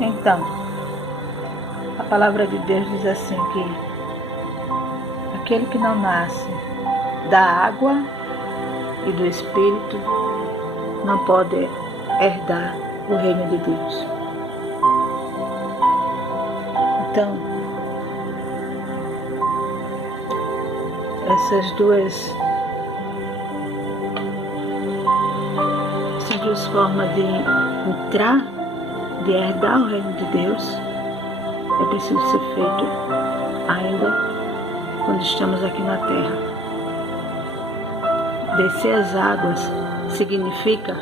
Então, a palavra de Deus diz assim que aquele que não nasce da água e do Espírito não pode herdar o reino de Deus. Então, essas duas formas de entrar, de herdar o reino de Deus, é preciso ser feito ainda quando estamos aqui na terra. Descer as águas significa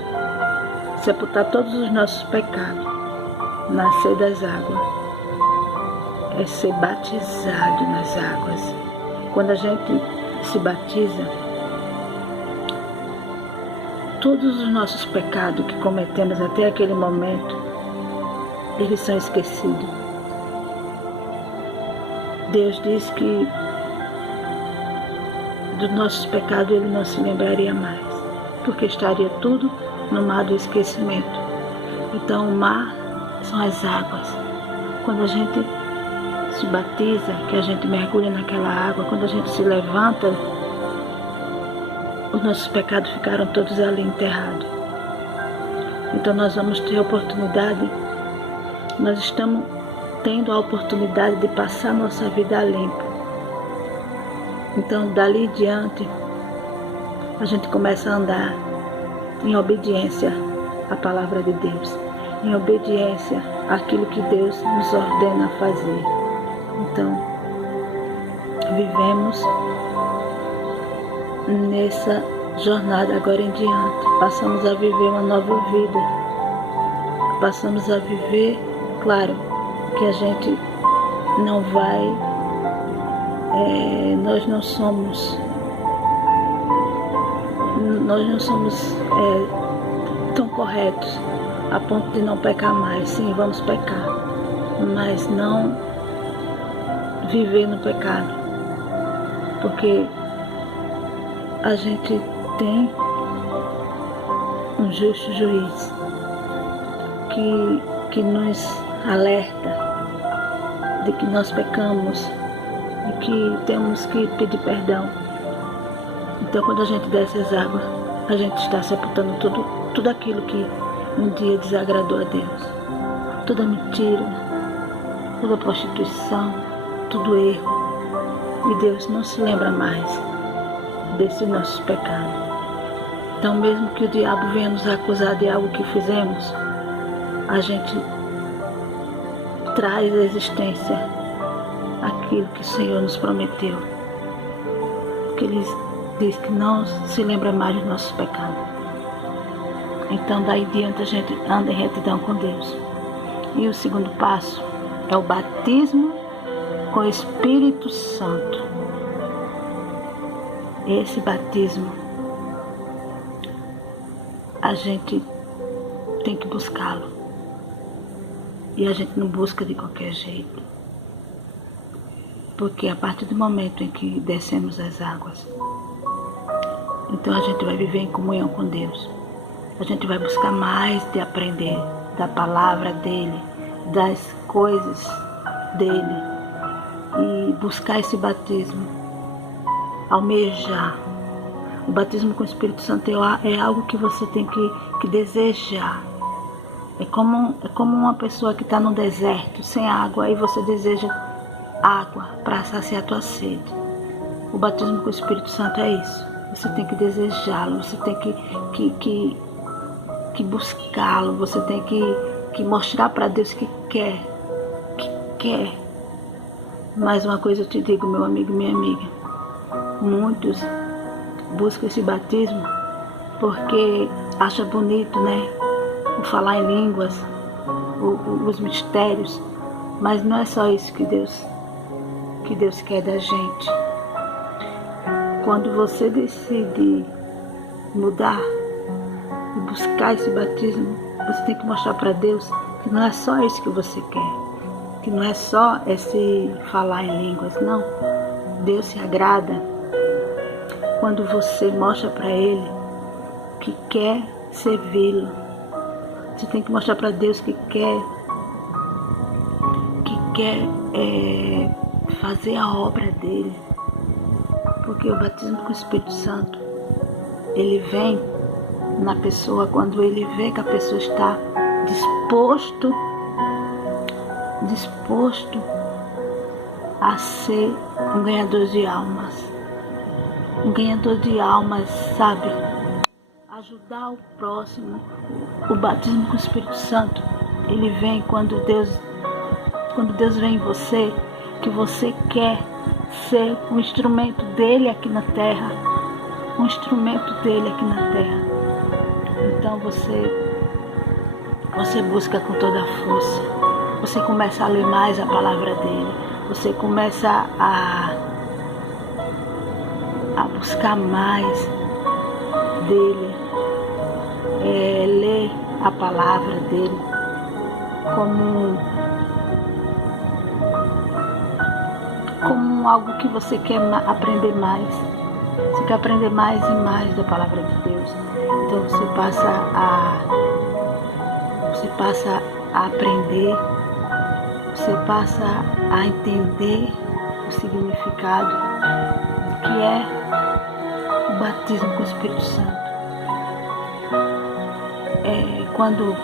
sepultar todos os nossos pecados. Nascer das águas é ser batizado nas águas. Quando a gente se batiza, todos os nossos pecados que cometemos até aquele momento, eles são esquecidos. Deus diz que dos nossos pecados Ele não se lembraria mais, porque estaria tudo no mar do esquecimento. Então o mar são as águas. Quando a gente se batiza, que a gente mergulha naquela água, quando a gente se levanta, os nossos pecados ficaram todos ali enterrados. Então nós vamos ter a oportunidade, nós estamos tendo a oportunidade de passar a nossa vida limpa. Então dali em diante, a gente começa a andar em obediência à palavra de Deus, em obediência àquilo que Deus nos ordena fazer. Então, vivemos nessa jornada agora em diante, passamos a viver uma nova vida, passamos a viver, claro, que a gente não vai, nós não somos tão corretos a ponto de não pecar mais. Sim, vamos pecar, mas não viver no pecado, porque a gente tem um justo juiz que nos alerta de que nós pecamos e que temos que pedir perdão. Então quando a gente desce as águas, a gente está sepultando tudo aquilo que um dia desagradou a Deus. Toda mentira, toda prostituição, todo erro. E Deus não se lembra mais desses nossos pecados. Então mesmo que o diabo venha nos acusar de algo que fizemos, a gente traz à existência aquilo que o Senhor nos prometeu. Porque Ele diz que não se lembra mais dos nossos pecados. Então daí em diante a gente anda em retidão com Deus. E o segundo passo é o batismo com o Espírito Santo. Esse batismo a gente tem que buscá-lo. E a gente não busca de qualquer jeito. Porque a partir do momento em que descemos as águas, então a gente vai viver em comunhão com Deus. A gente vai buscar mais de aprender da palavra dEle, das coisas dEle. E buscar esse batismo, almejar. O batismo com o Espírito Santo é algo que você tem que desejar. É como uma pessoa que está no deserto, sem água, e você deseja água para saciar a tua sede. O batismo com o Espírito Santo é isso. Você tem que desejá-lo, você tem que buscá-lo, você tem que mostrar para Deus que quer. Mais uma coisa eu te digo, meu amigo e minha amiga. Muitos buscam esse batismo porque acham bonito, né? O falar em línguas, os mistérios. Mas não é só isso que Deus quer da gente. Quando você decide mudar e buscar esse batismo, você tem que mostrar para Deus que não é só isso que você quer. Que não é só esse falar em línguas, não. Deus se agrada quando você mostra para Ele que quer servi-lo. Você tem que mostrar para Deus que quer quer fazer a obra dele. Porque o batismo com o Espírito Santo, ele vem na pessoa quando ele vê que a pessoa está disposto a ser um ganhador de almas. Um ganhador de almas, sabe? Ajudar o próximo. O batismo com o Espírito Santo, ele vem quando Deus vem em você, que você quer ser um instrumento dele aqui na terra. Um instrumento dele aqui na terra. Então você busca com toda a força. Você começa a ler mais a palavra dele. Você começa a buscar mais dele. Ler a palavra dele como algo que você quer aprender mais. Você quer aprender mais e mais da palavra de Deus. Então você passa a aprender, você passa a entender o significado que é o batismo com o Espírito Santo. Quando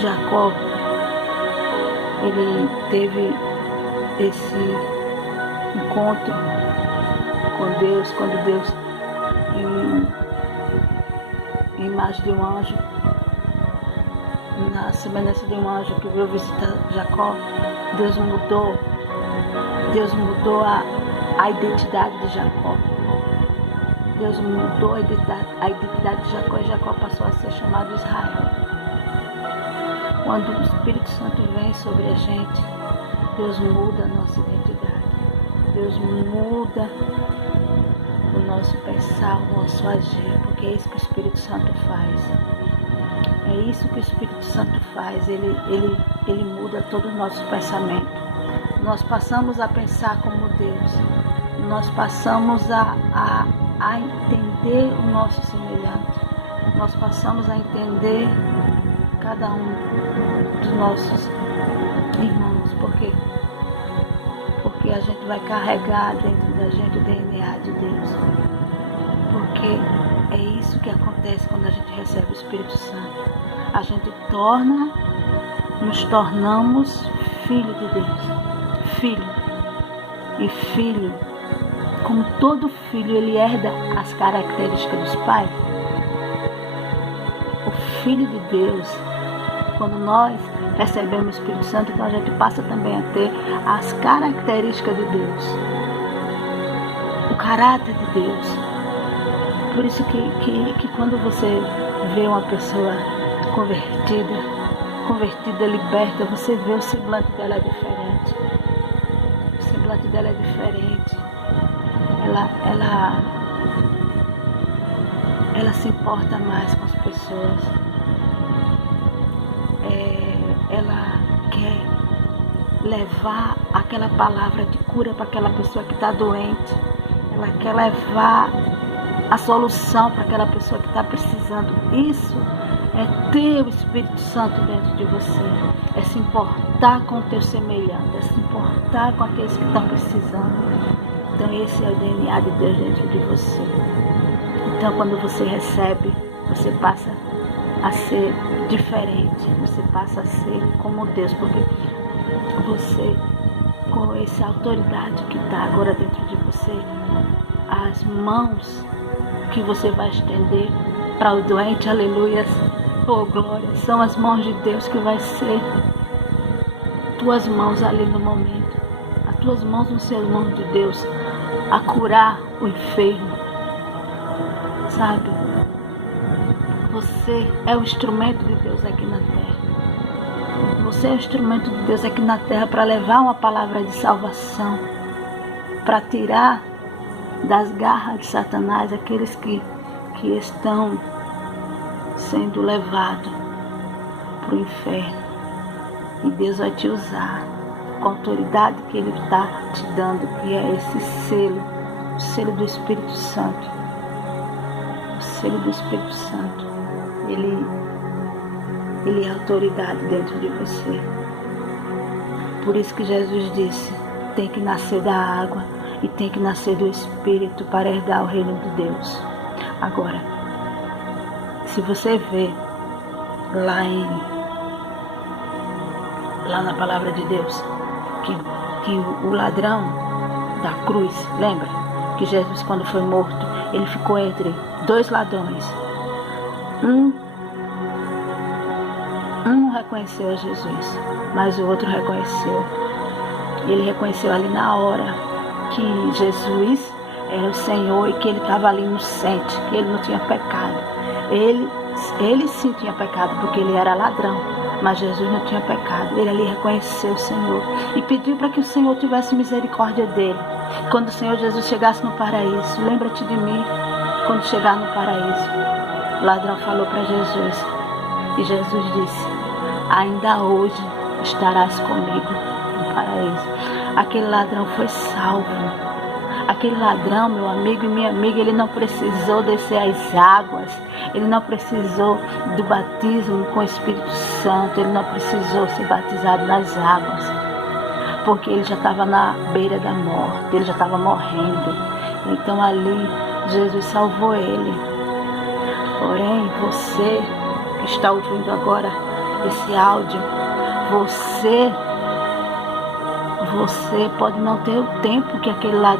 Jacó ele teve esse encontro com Deus, quando Deus, em imagem de um anjo, na semelhança de um anjo que veio visitar Jacó, Deus mudou a identidade de Jacó. Deus mudou a identidade de Jacó e Jacó passou a ser chamado Israel. Quando o Espírito Santo vem sobre a gente, Deus muda a nossa identidade. Deus muda o nosso pensar, o nosso agir, porque é isso que o Espírito Santo faz. É isso que o Espírito Santo faz. Ele muda todo o nosso pensamento. Nós passamos a pensar como Deus. Nós passamos a entender o nosso semelhante. Nós passamos a entender cada um dos nossos irmãos. Por quê? Porque a gente vai carregar dentro da gente o DNA de Deus. Porque é isso que acontece quando a gente recebe o Espírito Santo. A gente nos tornamos filho de Deus. Filho. E filho, como todo filho, ele herda as características dos pais. O Filho de Deus, quando nós recebemos o Espírito Santo, então a gente passa também a ter as características de Deus. O caráter de Deus. Por isso que quando você vê uma pessoa convertida, liberta, você vê o semblante dela é diferente. O semblante dela é diferente. Ela se importa mais com as pessoas. Ela quer levar aquela palavra de cura para aquela pessoa que está doente. Ela quer levar a solução para aquela pessoa que está precisando. Isso é ter o Espírito Santo dentro de você. É se importar com o teu semelhante. É se importar com aqueles que estão precisando. Então esse é o DNA de Deus dentro de você. Então quando você recebe, você passa a ser diferente. Você passa a ser como Deus. Porque você, com essa autoridade que está agora dentro de você, as mãos que você vai estender para o doente, aleluia, oh glória, são as mãos de Deus que vai ser tuas mãos ali no momento. As tuas mãos vão ser as mãos de Deus a curar o enfermo, sabe? Você é o instrumento de Deus aqui na terra. Você é o instrumento de Deus aqui na terra para levar uma palavra de salvação, para tirar das garras de Satanás aqueles que estão sendo levados para o inferno. E Deus vai te usar com a autoridade que Ele está te dando, que é esse selo, o selo do Espírito Santo. O selo do Espírito Santo. Ele é autoridade dentro de você. Por isso que Jesus disse, tem que nascer da água e tem que nascer do Espírito para herdar o reino de Deus. Agora, se você vê lá na palavra de Deus, que o ladrão da cruz, lembra? Que Jesus, quando foi morto, ele ficou entre dois ladrões. Um não reconheceu a Jesus, mas o outro reconheceu. E ele reconheceu ali na hora que Jesus era o Senhor e que ele estava ali inocente, que ele não tinha pecado. Ele sim tinha pecado porque ele era ladrão, mas Jesus não tinha pecado. Ele ali reconheceu o Senhor e pediu para que o Senhor tivesse misericórdia dele. Quando o Senhor Jesus chegasse no paraíso, lembra-te de mim quando chegar no paraíso. O ladrão falou para Jesus e Jesus disse, ainda hoje estarás comigo no paraíso. Aquele ladrão foi salvo. Aquele ladrão, meu amigo e minha amiga, ele não precisou descer as águas, ele não precisou do batismo com o Espírito Santo, ele não precisou ser batizado nas águas, porque ele já estava na beira da morte, ele já estava morrendo. Então ali Jesus salvou ele. Porém, você que está ouvindo agora esse áudio, você pode não ter o tempo que aquele ladrão